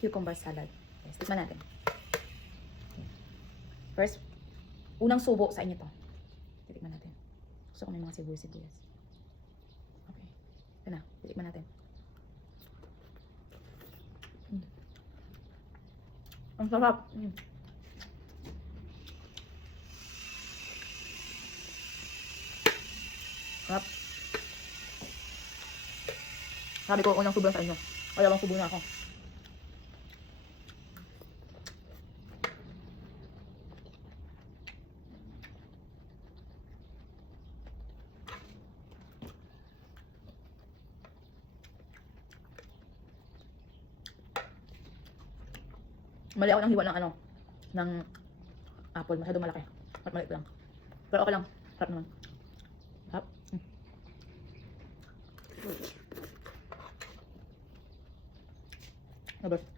cucumber salad. Yes, tikman natin. First, unang subo sa inyo to. Titikman natin. Gusto ko may mga sibuyas. Okay. Ito na, titikman natin. Ang sarap. Sarap. Sabi ko, unang subo sa inyo. Dalawang subo na ako. Mali ako ng hiwa ng ng apple. Masyadong malaki. At maliit lang. Pero okay lang. Sarap naman. Sarap. Nabas.